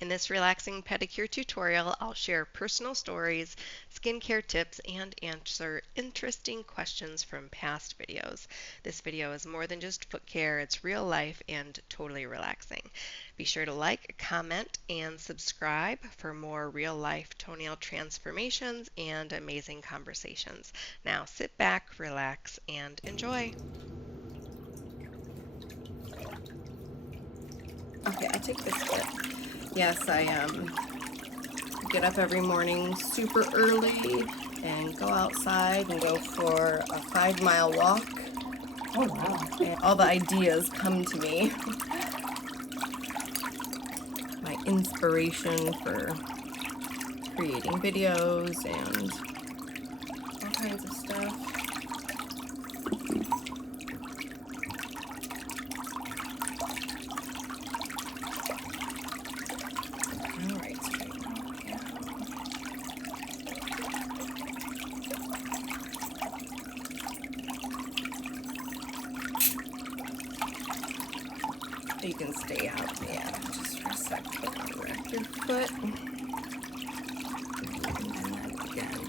In this relaxing pedicure tutorial, I'll share personal stories, skincare tips, and answer interesting questions from past videos. This video is more than just foot care, it's real life and totally relaxing. Be sure to like, comment, and subscribe for more real life toenail transformations and amazing conversations. Now sit back, relax, and enjoy. Okay, I'll take this bit. Yes, I get up every morning super early and go outside and go for a 5-mile walk. Oh wow. And all the ideas come to me. My inspiration for creating videos and all kinds of stuff. You can stay out, yeah, just for a second. Wrap your foot. And then again.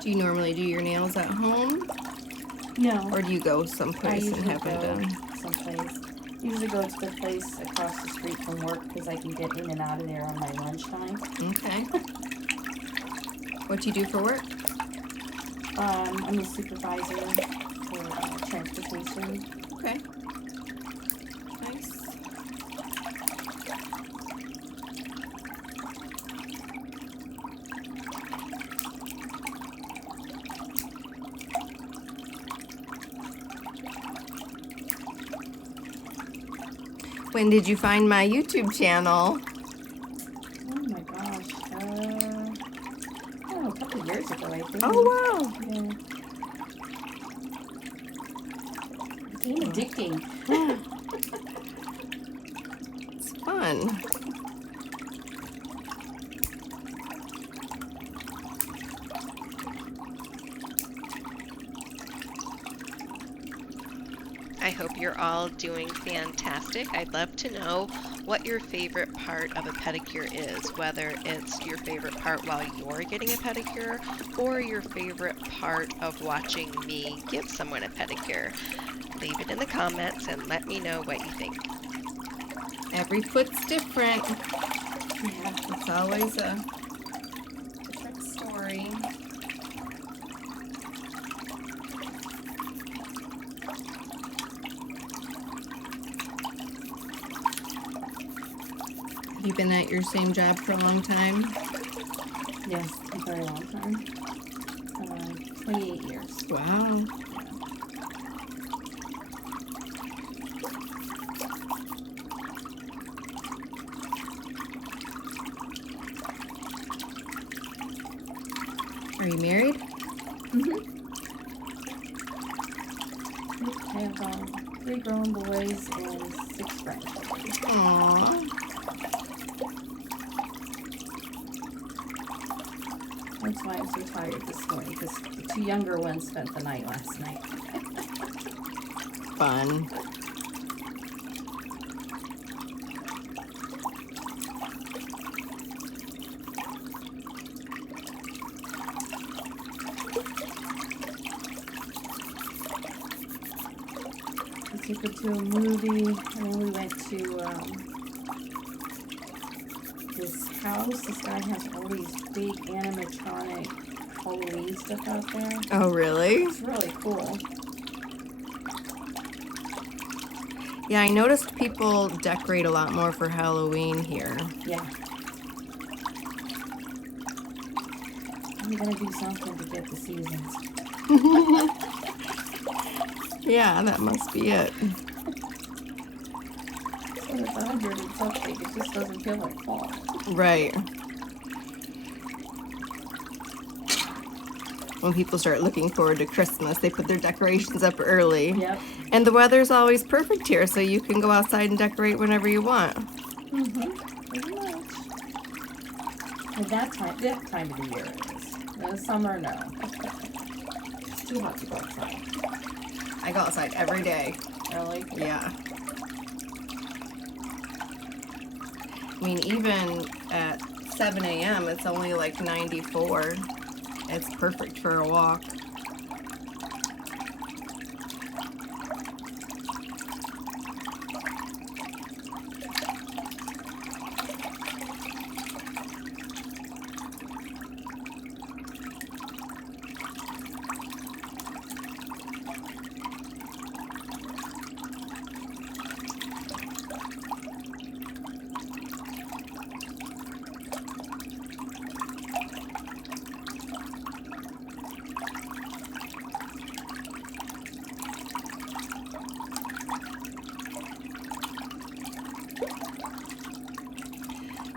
Do you normally do your nails at home? No. Or do you go someplace and have them done? Someplace. Usually go to the place across the street from work because I can get in and out of there on my lunchtime. Okay. What do you do for work? I'm a supervisor for transportation. Okay. Nice. When did you find my YouTube channel? Oh my gosh. A couple of years ago, I think. Oh, wow. Yeah. It became addicting. It's fun. I hope you're all doing fantastic. I'd love to know what your favorite part of a pedicure is, whether it's your favorite part while you're getting a pedicure or your favorite part of watching me give someone a pedicure. Leave it in the comments and let me know what you think. Every foot's different. Yeah, it's always a different story. Have you been at your same job for a long time? Yes, a very long time. 28 years. Wow. Are you married? Mm-hmm. I have 3 grown boys and 6 grandchildren. Aww. That's why I'm so tired this morning, because the 2 younger ones spent the night last night. Fun. We took her to a movie, and then we went to this house. This guy has all these big animatronic Halloween stuff out there. Oh, really? It's really cool. Yeah, I noticed people decorate a lot more for Halloween here. Yeah. I'm gonna do something to get the seasons. Yeah, that must be it. When it's 100 and something, it just doesn't feel like fall. Right. When people start looking forward to Christmas, they put their decorations up early. Yep. And the weather's always perfect here, so you can go outside and decorate whenever you want. Mm-hmm. Pretty much. At that time of the year it is. In the summer, no. It's too hot to go outside. I go outside every day. Really? Yeah. I mean, even at 7 a.m., it's only like 94. It's perfect for a walk.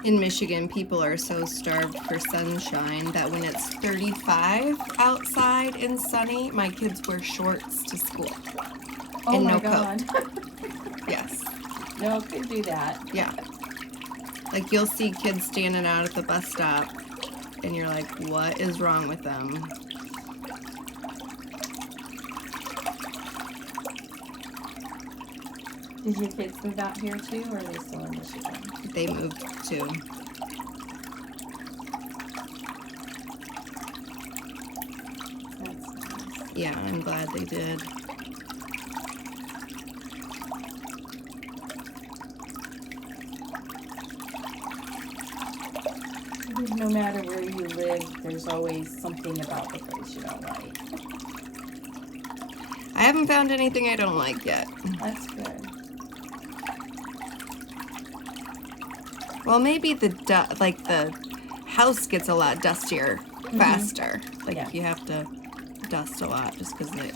In Michigan, people are so starved for sunshine that when it's 35 outside and sunny, my kids wear shorts to school. Oh and my no God. coat. Yes. No, could do that. Yeah. Like you'll see kids standing out at the bus stop and you're like, what is wrong with them? Did your kids move out here too, or are they still in Michigan? They moved too. That's nice. Yeah, I'm glad they did. No matter where you live, there's always something about the place you don't like. I haven't found anything I don't like yet. That's good. Well, maybe the house gets a lot dustier faster. Like Yeah. you have to dust a lot just because of the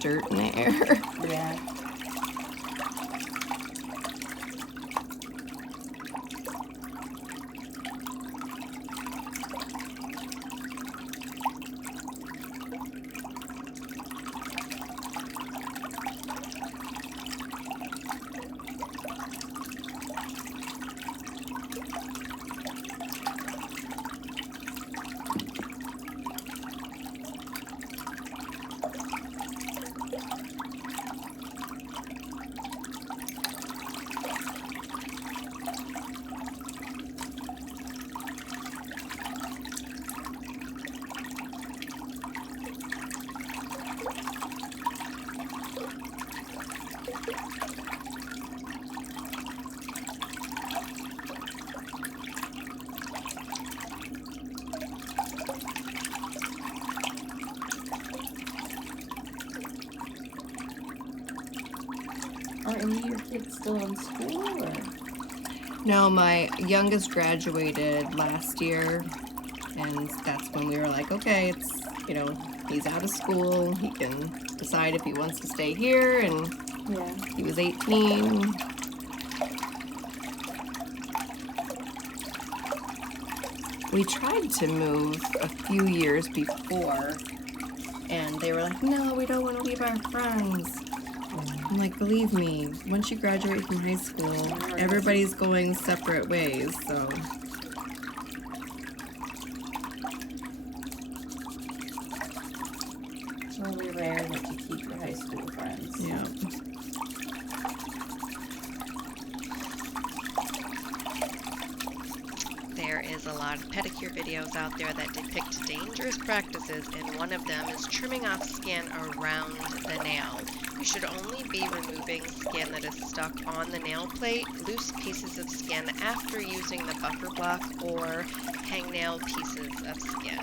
dirt in the air. Yeah. Are any of your kids still in school, or? No, my youngest graduated last year, and that's when we were like, okay, it's, he's out of school. He can decide if he wants to stay here, and Yeah. he was 18. We tried to move a few years before, and they were like, no, we don't want to leave our friends. I'm like, believe me, once you graduate from high school, everybody's going separate ways, so. It's really rare that you keep your high school friends. Yeah. There is a lot of pedicure videos out there that depict dangerous practices, and one of them is trimming off skin around the nail. You should only be removing skin that is stuck on the nail plate, loose pieces of skin after using the buffer block, or hangnail pieces of skin.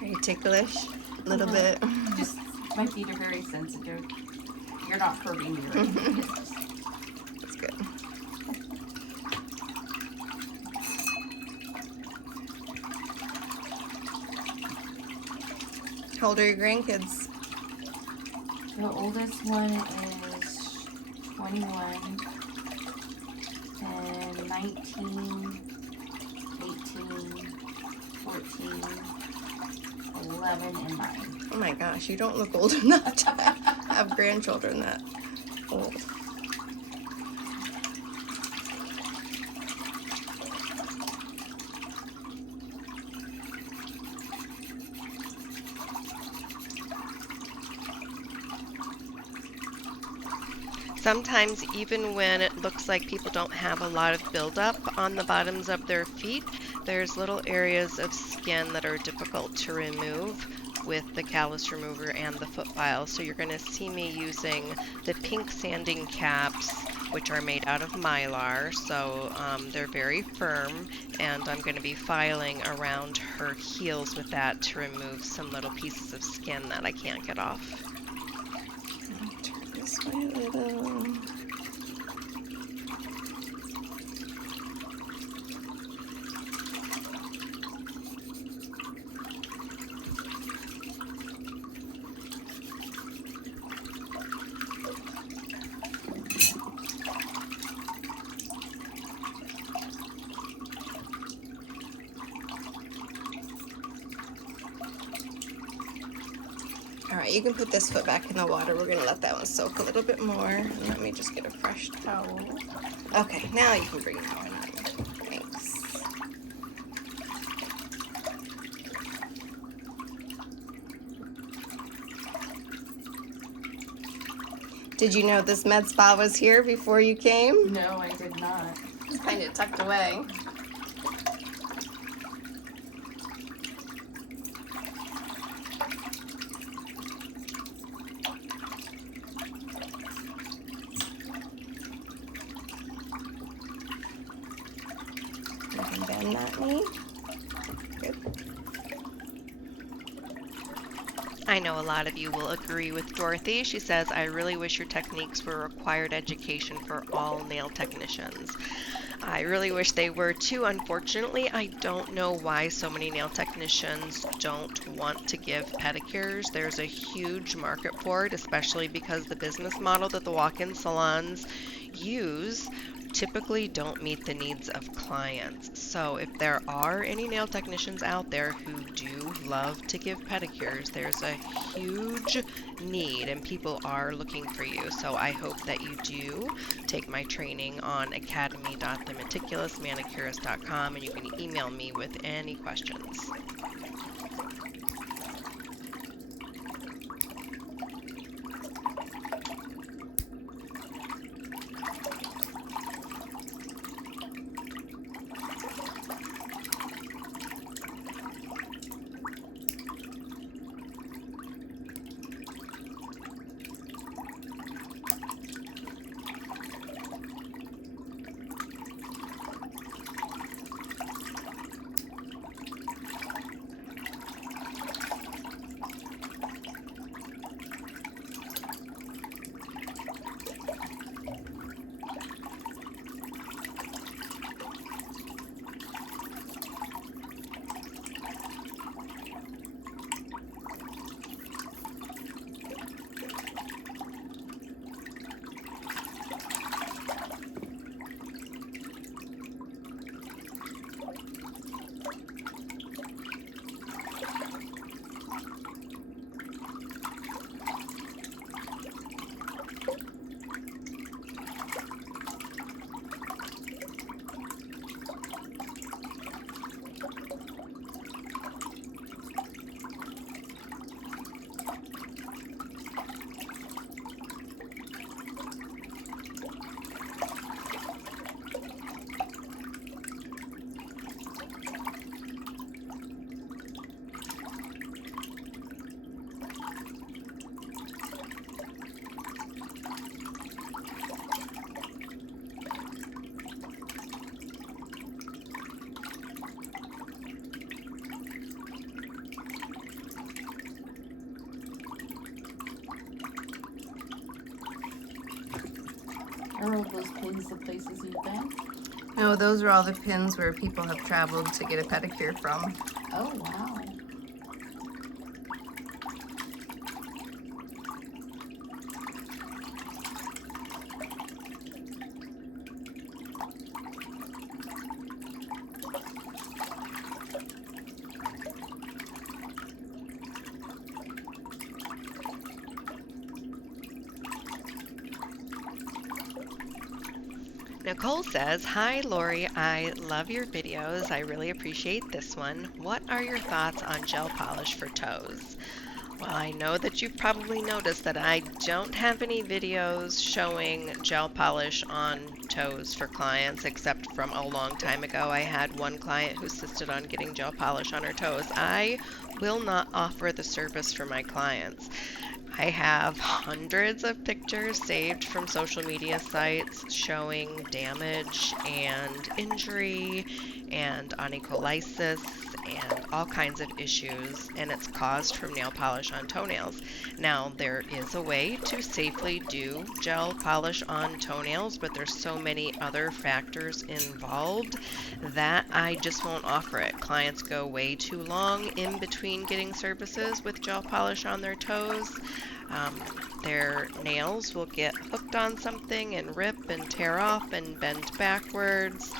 Are you ticklish? A little bit. Just my feet are very sensitive. You're not hurting me or anything. That's good. How old are your grandkids? The oldest one is 21 and 19, 18, 14, 11, and 9. Oh my gosh, you don't look old enough to have grandchildren that old. Sometimes even when it looks like people don't have a lot of buildup on the bottoms of their feet, there's little areas of skin that are difficult to remove with the callus remover and the foot file. So you're going to see me using the pink sanding caps, which are made out of mylar, so they're very firm, and I'm going to be filing around her heels with that to remove some little pieces of skin that I can't get off. Turn this way a little. Alright, you can put this foot back in the water. We're going to let that one soak a little bit more. And let me just get a fresh towel. Okay, now you can bring that one on. Thanks. Did you know this med spa was here before you came? No, I did not. It's kind of tucked away. You can bend that knee. Good. I know a lot of you will agree with Dorothy. She says, I really wish your techniques were required education for all nail technicians. I really wish they were too. Unfortunately, I don't know why so many nail technicians don't want to give pedicures. There's a huge market for it, especially because the business model that the walk-in salons use typically don't meet the needs of clients. So if there are any nail technicians out there who do love to give pedicures, there's a huge need and people are looking for you. So I hope that you do take my training on academy.themeticulousmanicurist.com, and you can email me with any questions. Are all those pins the places you've been? No, those are all the pins where people have traveled to get a pedicure from. Oh, wow. Nicole says, "Hi Lori, I love your videos. I really appreciate this one. What are your thoughts on gel polish for toes?" Well, I know that you've probably noticed that I don't have any videos showing gel polish on toes for clients, except from a long time ago. I had one client who insisted on getting gel polish on her toes. I will not offer the service for my clients. I have hundreds of pictures saved from social media sites showing damage and injury and onycholysis and all kinds of issues, and it's caused from nail polish on toenails. Now, there is a way to safely do gel polish on toenails, but there's so many other factors involved that I just won't offer it. Clients go way too long in between getting services with gel polish on their toes. Their nails will get hooked on something and rip and tear off and bend backwards.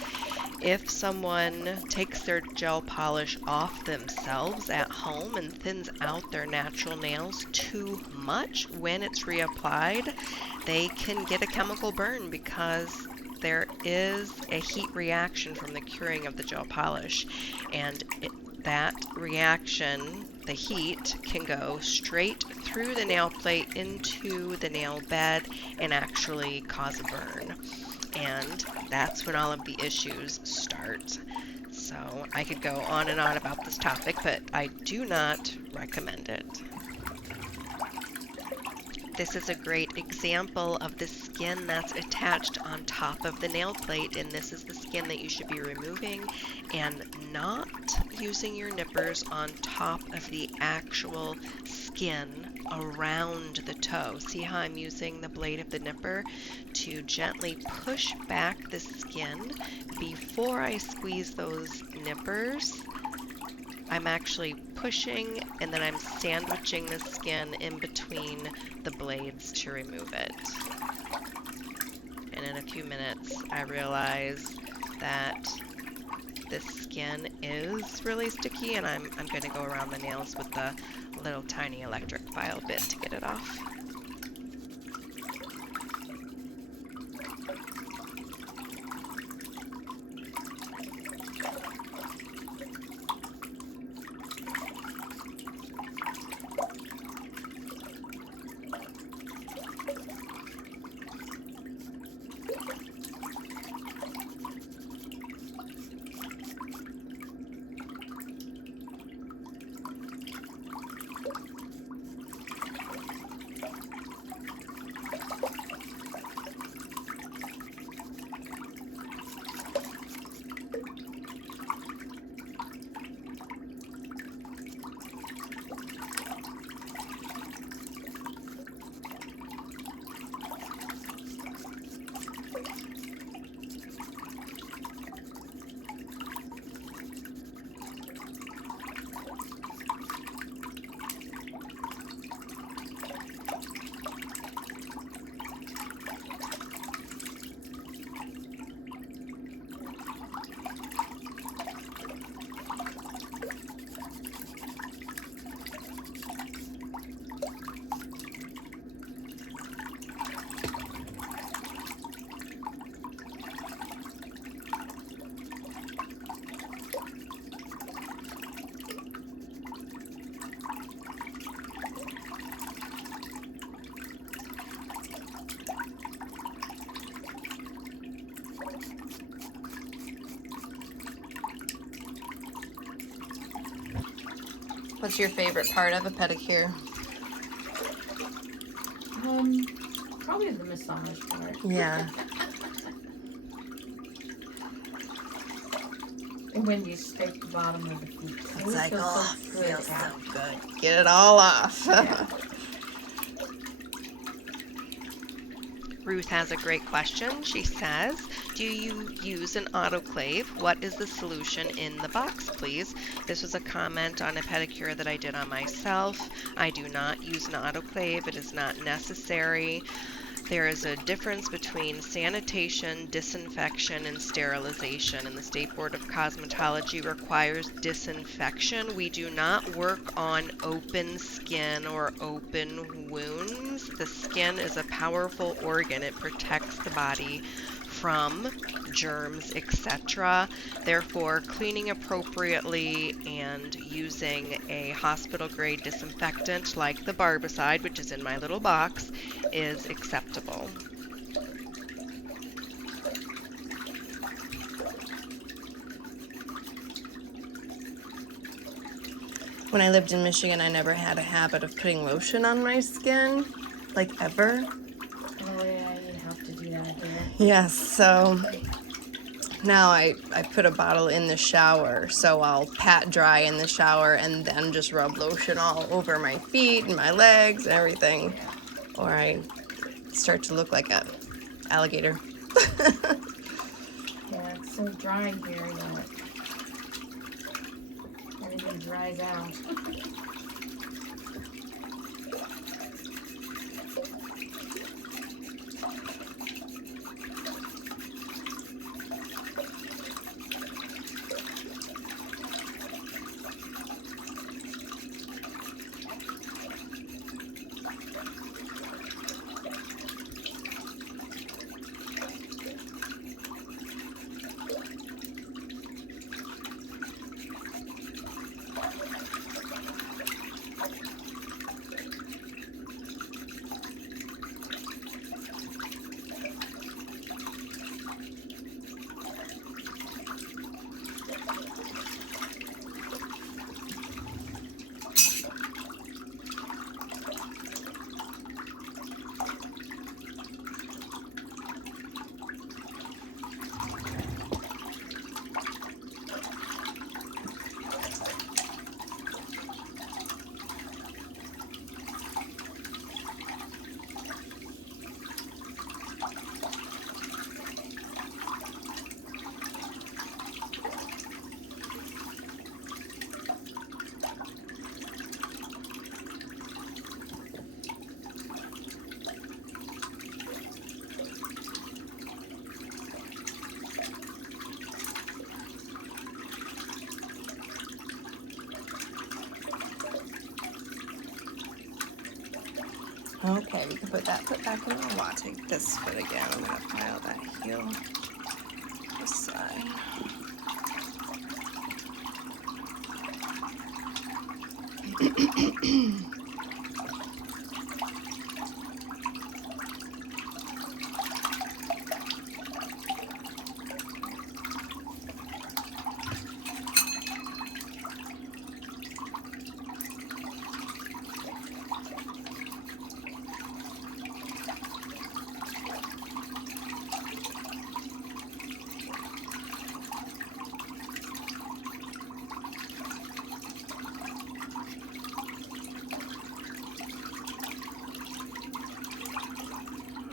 If someone takes their gel polish off themselves at home and thins out their natural nails too much when it's reapplied, they can get a chemical burn because there is a heat reaction from the curing of the gel polish, and that reaction, the heat, can go straight through the nail plate into the nail bed and actually cause a burn. And that's when all of the issues start. So I could go on and on about this topic, but I do not recommend it. This is a great example of the skin that's attached on top of the nail plate, and this is the skin that you should be removing and not using your nippers on top of the actual skin around the toe. See how I'm using the blade of the nipper to gently push back the skin before I squeeze those nippers. I'm actually pushing and then I'm sandwiching the skin in between the blades to remove it. And in a few minutes I realize that this skin is really sticky, and I'm going to go around the nails with the little tiny electric file bit to get it off. What's your favorite part of a pedicure? Probably the massage part. Yeah. And when you scrape the bottom of the feet. It's like, oh, good. feels so good. Get it all off. Yeah. Ruth has a great question. She says, do you use an autoclave? What is the solution in the box, please? This was a comment on a pedicure that I did on myself. I do not use an autoclave. It is not necessary. There is a difference between sanitation, disinfection, and sterilization, and the State Board of Cosmetology requires disinfection. We do not work on open skin or open wounds. The skin is a powerful organ. It protects the body from germs, etc. Therefore, cleaning appropriately and using a hospital-grade disinfectant like the Barbicide, which is in my little box, is acceptable. When I lived in Michigan, I never had a habit of putting lotion on my skin, like ever. Oh yeah, you have to do that here. Yes, so now I put a bottle in the shower, so I'll pat dry in the shower and then just rub lotion all over my feet and my legs and everything, or I start to look like a alligator. Yeah, it's so dry here that everything dries out. Okay, we can put that foot back in the wall. Take this foot again. I'm gonna file that heel this side.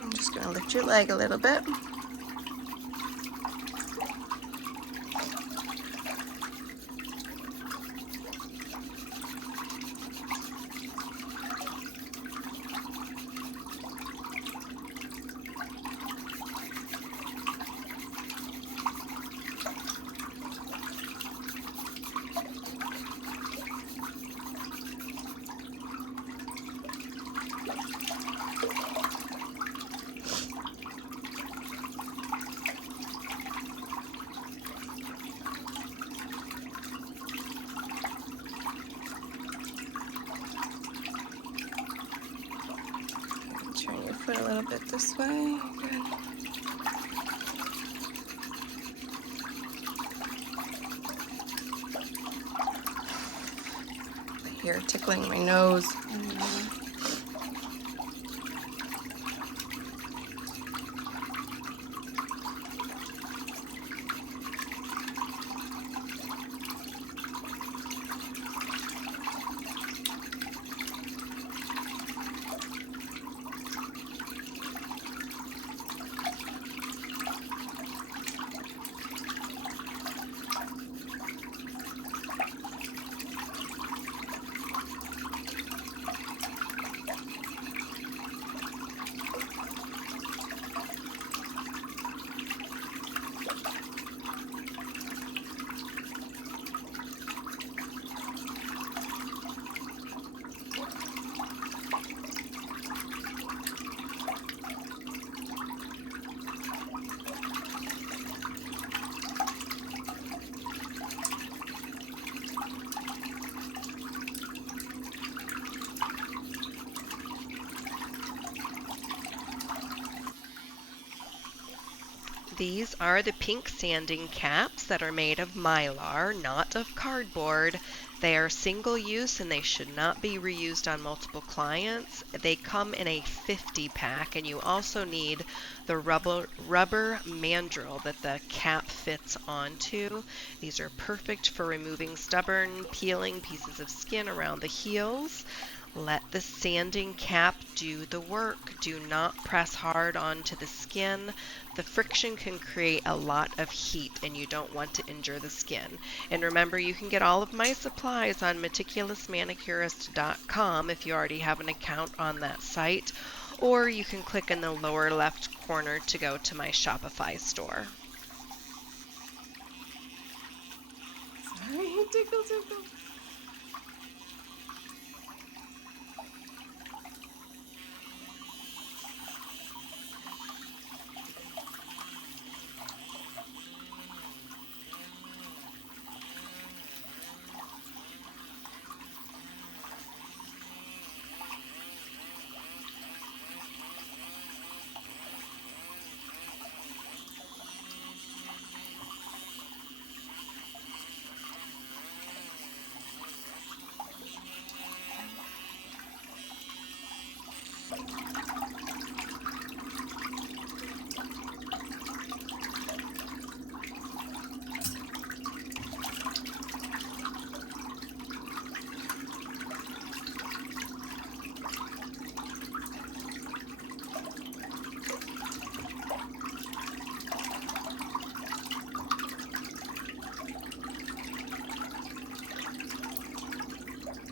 I'm just gonna lift your leg a little bit. Turn your foot a little bit this way. Good. I hear it tickling my nose. These are the pink sanding caps that are made of mylar, not of cardboard. They are single use and they should not be reused on multiple clients. They come in a 50 pack, and you also need the rubber mandrel that the cap fits onto. These are perfect for removing stubborn, peeling pieces of skin around the heels. Let the sanding cap do the work. Do not press hard onto the skin. The friction can create a lot of heat and you don't want to injure the skin. And remember, you can get all of my supplies on meticulousmanicurist.com if you already have an account on that site, or you can click in the lower left corner to go to my Shopify store. Sorry, tickle.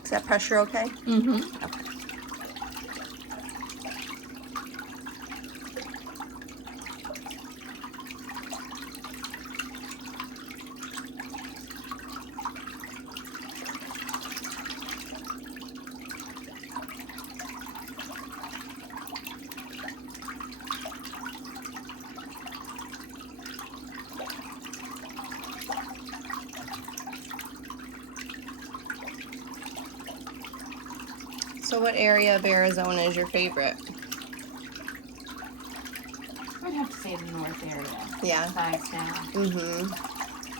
Is that pressure okay? Mm-hmm. Okay. So what area of Arizona is your favorite? I'd have to say the north area. Yeah. Flagstaff,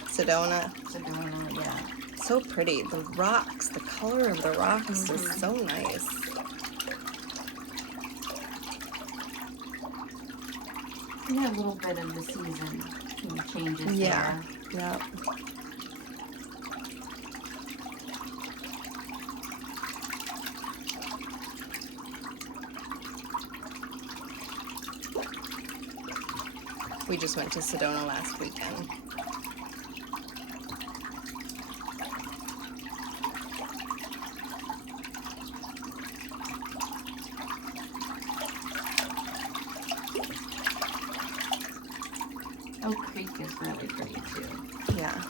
Sedona. Sedona, yeah. So pretty. The rocks, the color of the rocks is so nice. Yeah, a little bit of the season changes Yeah. there. Yep. We just went to Sedona last weekend. Oak Creek is really pretty too. Yeah.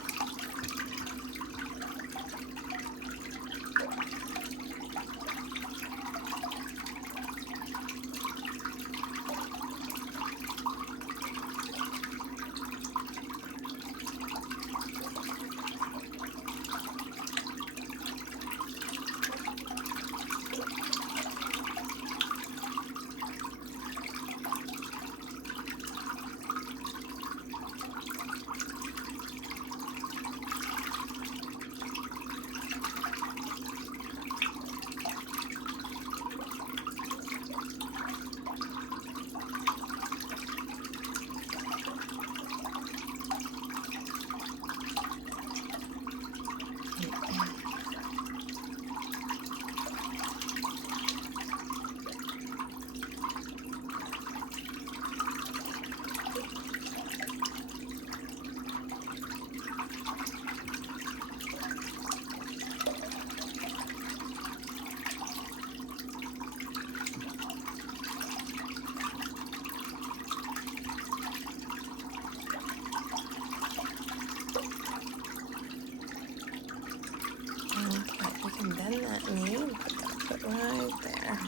We can bend that knee and put that foot right there.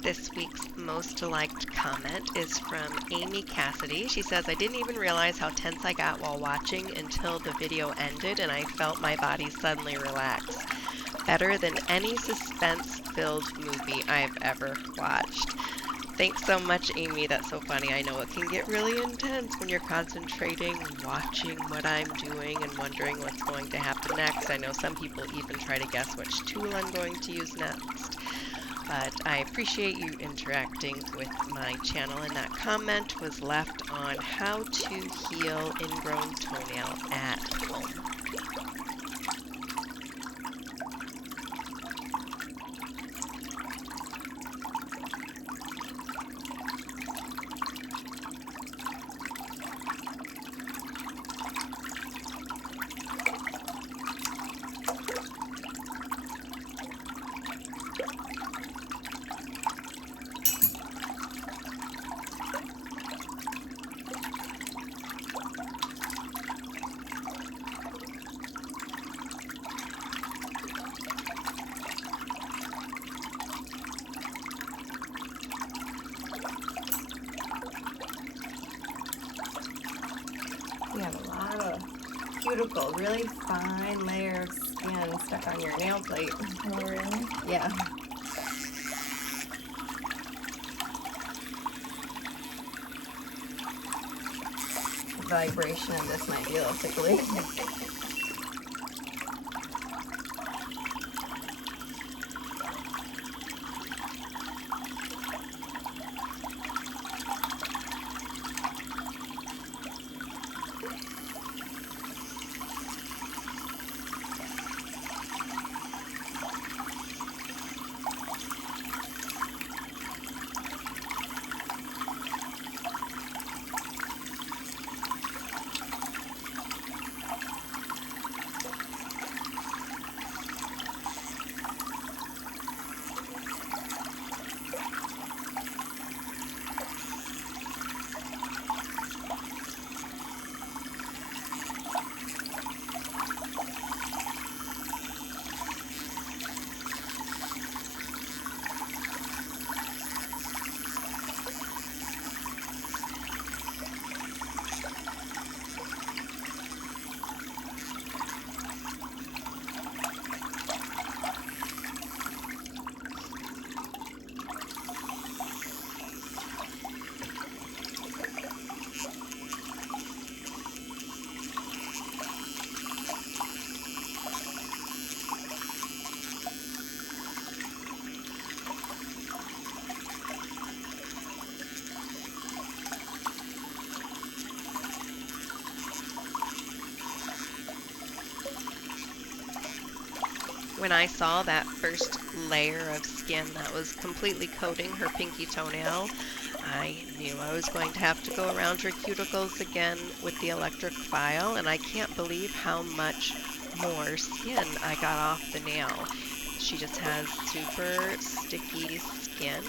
This week's most liked comment is from Amy Cassidy. She says, I didn't even realize how tense I got while watching until the video ended and I felt my body suddenly relax. Better than any suspense-filled movie I've ever watched. Thanks so much, Amy. That's so funny. I know it can get really intense when you're concentrating, watching what I'm doing and wondering what's going to happen next. I know some people even try to guess which tool I'm going to use next. But I appreciate you interacting with my channel, and that comment was left on how to heal ingrown toenail at home. You have a lot of cuticle, really fine layer of skin stuck on your nail plate. Oh, really? Yeah. The vibration of this might be a little tickly. When I saw that first layer of skin that was completely coating her pinky toenail, I knew I was going to have to go around her cuticles again with the electric file, and I can't believe how much more skin I got off the nail. She just has super sticky skin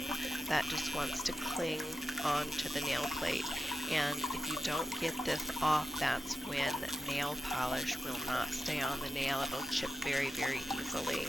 that just wants to cling onto the nail plate. And if you don't get this off, that's when nail polish will not stay on the nail. It'll chip very, very easily.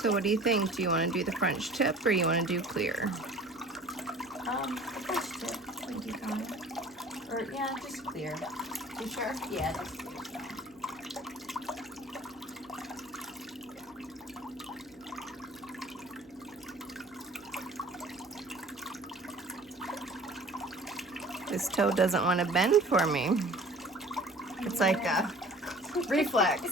So what do you think? Do you want to do the French tip or you want to do clear? The first tip, I think you got it. Or, yeah, just clear. You sure? Yeah, that's clear. This toe doesn't want to bend for me. It's like a reflex.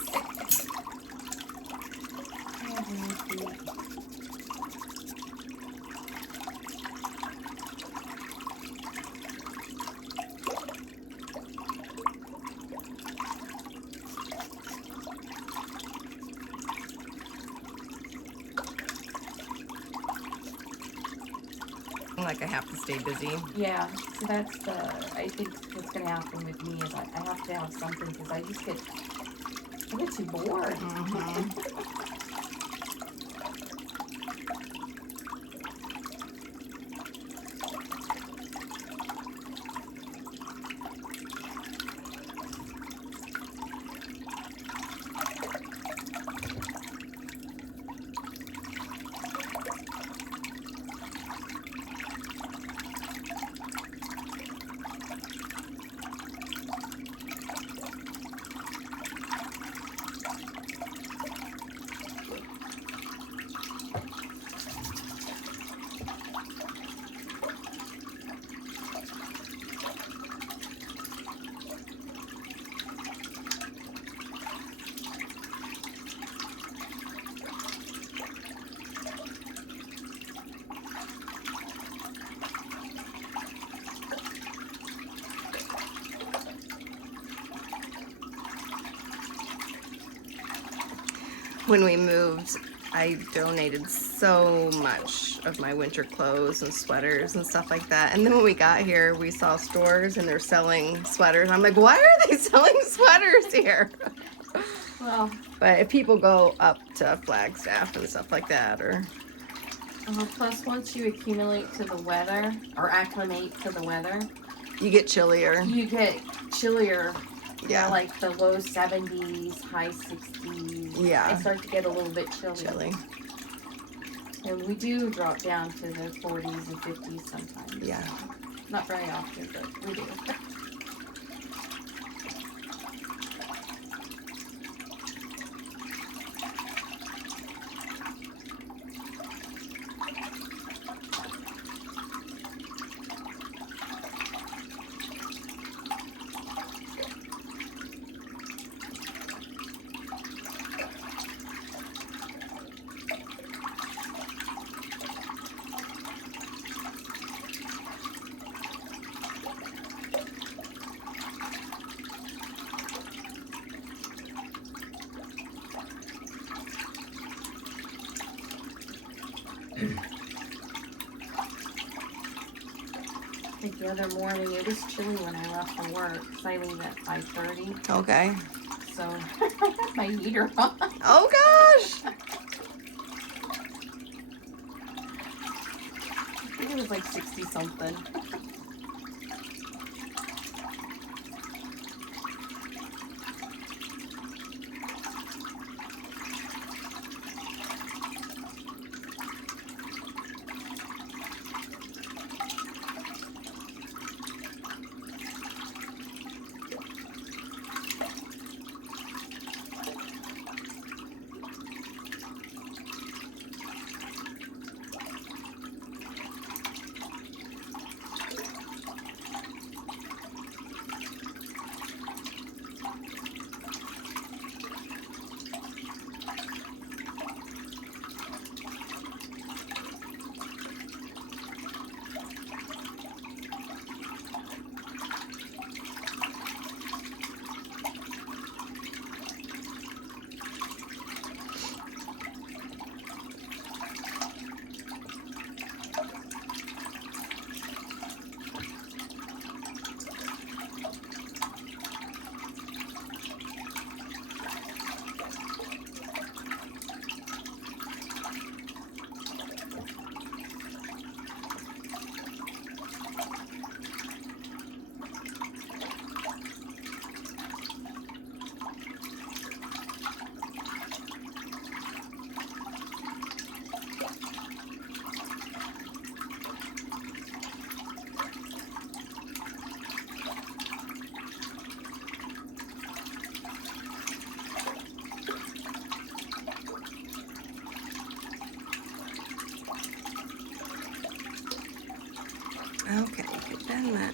Like I have to stay busy. Yeah, so that's I think what's going to happen with me is I have to have something because I get too bored. Mm-hmm. When we moved, I donated so much of my winter clothes and sweaters and stuff like that. And then when we got here, we saw stores and they're selling sweaters. I'm like, why are they selling sweaters here? Well, but if people go up to Flagstaff and stuff like that, or plus once you accumulate to the weather or acclimate to the weather, you get chillier. You get chillier. Yeah, like the low 70s, high 60s. Yeah. It starts to get a little bit chilly. And we do drop down to the 40s and 50s sometimes. Yeah. Not very often, but we do. Like the other morning, it was chilly when I left for work, because I leave at 5:30. Okay. So I had my heater on. Oh gosh! I think it was like 60 something.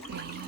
front knee.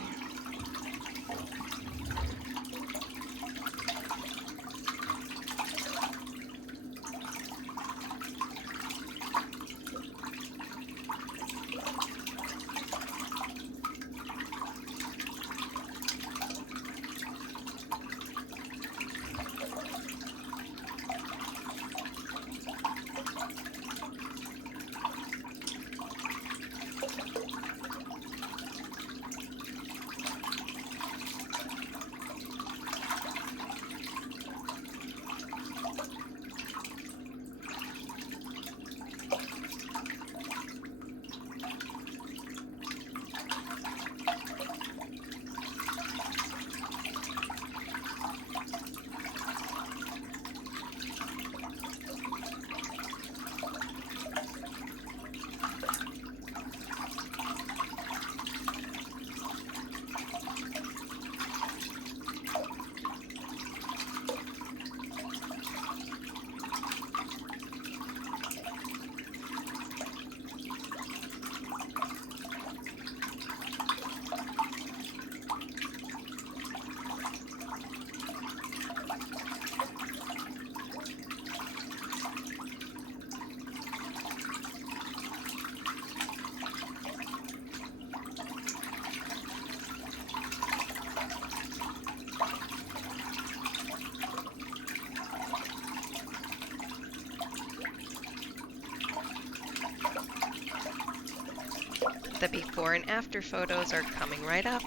The before and after photos are coming right up.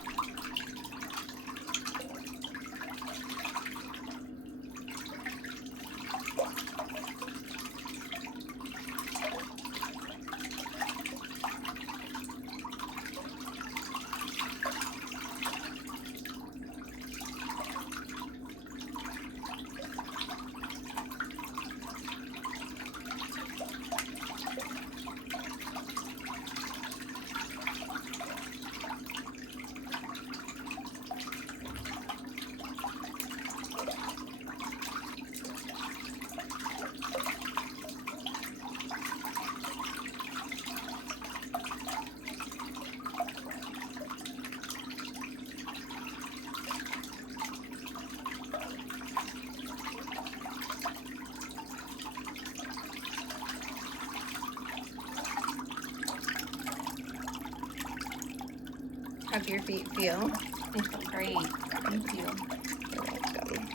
How do your feet feel? They feel great. Thank you. You're welcome.